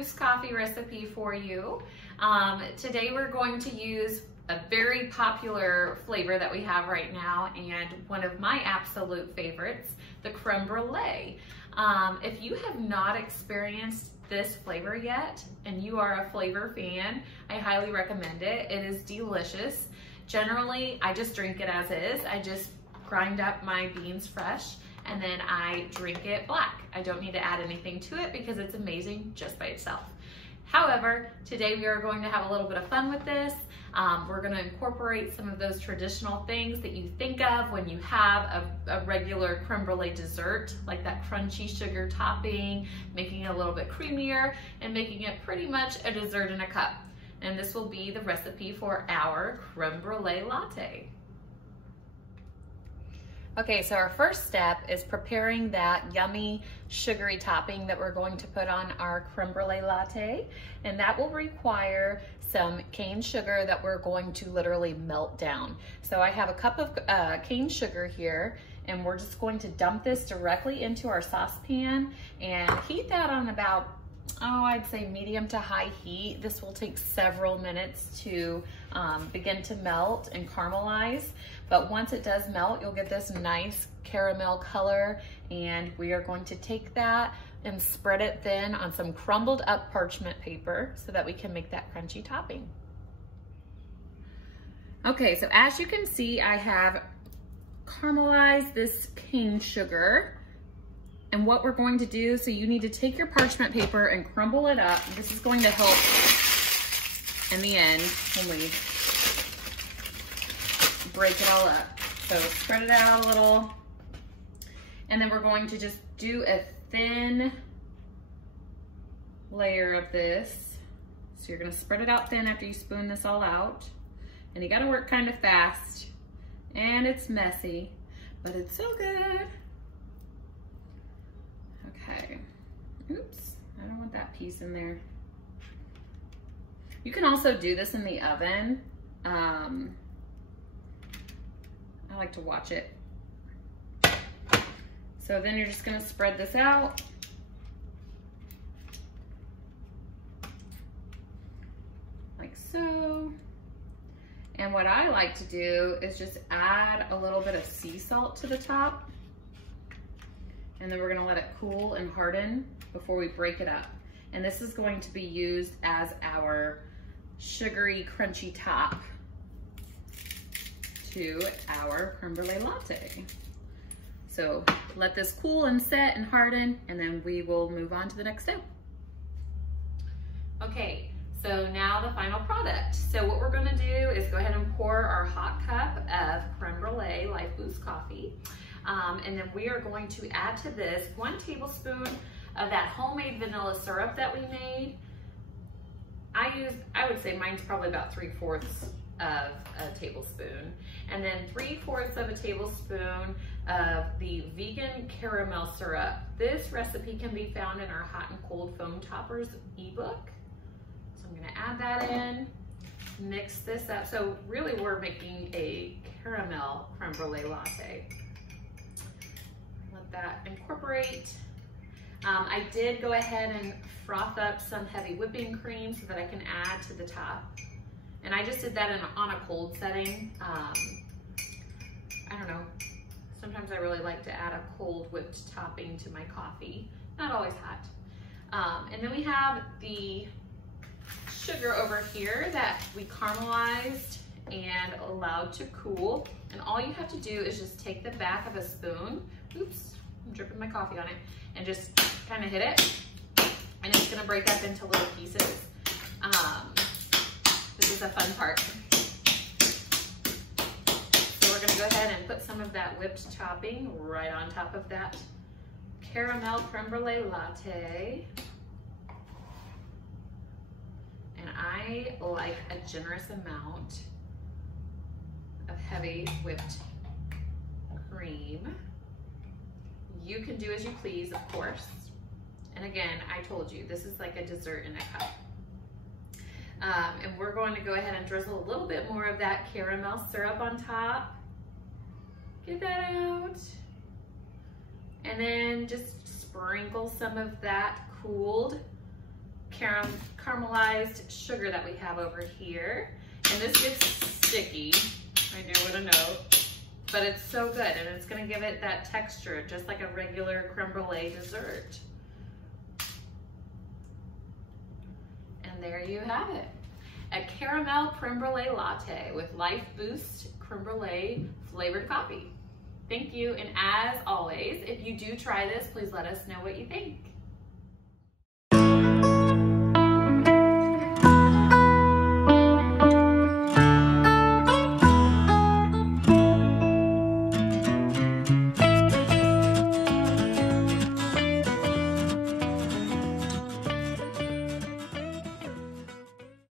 LifeBoost coffee recipe for you. Today we're going to use a very popular flavor that we have right now and one of my absolute favorites, the Creme Brulee. If you have not experienced this flavor yet and you are a flavor fan, I highly recommend it. It is delicious. Generally, I just drink it as is. I just grind up my beans fresh and then I drink it black. I don't need to add anything to it because it's amazing just by itself. However, today we are going to have a little bit of fun with this. We're going to incorporate some of those traditional things that you think of when you have a regular creme brulee dessert, like that crunchy sugar topping, making it a little bit creamier and making it pretty much a dessert in a cup. And this will be the recipe for our creme brulee latte. Okay, so our first step is preparing that yummy sugary topping that we're going to put on our creme brulee latte. And that will require some cane sugar that we're going to literally melt down. So I have a cup of cane sugar here, and we're just going to dump this directly into our saucepan and heat that on about, I'd say medium to high heat. This will take several minutes to begin to melt and caramelize. But once it does melt, you'll get this nice caramel color, and we are going to take that and spread it thin on some crumbled up parchment paper so that we can make that crunchy topping. Okay, so as you can see, I have caramelized this cane sugar. And what we're going to do, so you need to take your parchment paper and crumble it up. This is going to help in the end when we break it all up. So spread it out a little. And then we're going to just do a thin layer of this. So you're gonna spread it out thin after you spoon this all out. And you gotta work kind of fast. And it's messy, but it's so good. Okay, oops, I don't want that piece in there. You can also do this in the oven. I like to watch it. So then you're just gonna spread this out. Like so. And what I like to do is just add a little bit of sea salt to the top. And then we're gonna let it cool and harden before we break it up. And this is going to be used as our sugary, crunchy top to our creme brulee latte. So let this cool and set and harden, and then we will move on to the next step. Okay, so now the final product. So what we're gonna do is go ahead and pour our hot cup of creme brulee LifeBoost coffee. And then we are going to add to this 1 tablespoon of that homemade vanilla syrup that we made. I would say mine's probably about 3/4 of a tablespoon. And then 3/4 of a tablespoon of the vegan caramel syrup. This recipe can be found in our hot and cold foam toppers ebook. So I'm gonna add that in, mix this up. So really we're making a caramel creme brulee latte. Let that incorporate. I did go ahead and froth up some heavy whipping cream so that I can add to the top. And I just did that on a cold setting. I don't know, sometimes I really like to add a cold whipped topping to my coffee, not always hot. And then we have the sugar over here that we caramelized and allowed to cool. And all you have to do is just take the back of a spoon, oops, I'm dripping my coffee on it, and just kind of hit it. And it's gonna break up into little pieces. This is a fun part. So we're gonna go ahead and put some of that whipped topping right on top of that caramel creme brulee latte. And I like a generous amount of heavy whipped cream. You can do as you please, of course. And again, I told you, this is like a dessert in a cup. And we're going to go ahead and drizzle a little bit more of that caramel syrup on top. Get that out. And then just sprinkle some of that cooled caramelized sugar that we have over here. And this gets sticky, I do want to know, but it's so good and it's going to give it that texture just like a regular creme brulee dessert. And there you have it. A caramel creme brulee latte with LifeBoost creme brulee flavored coffee. Thank you, and as always, if you do try this, please let us know what you think.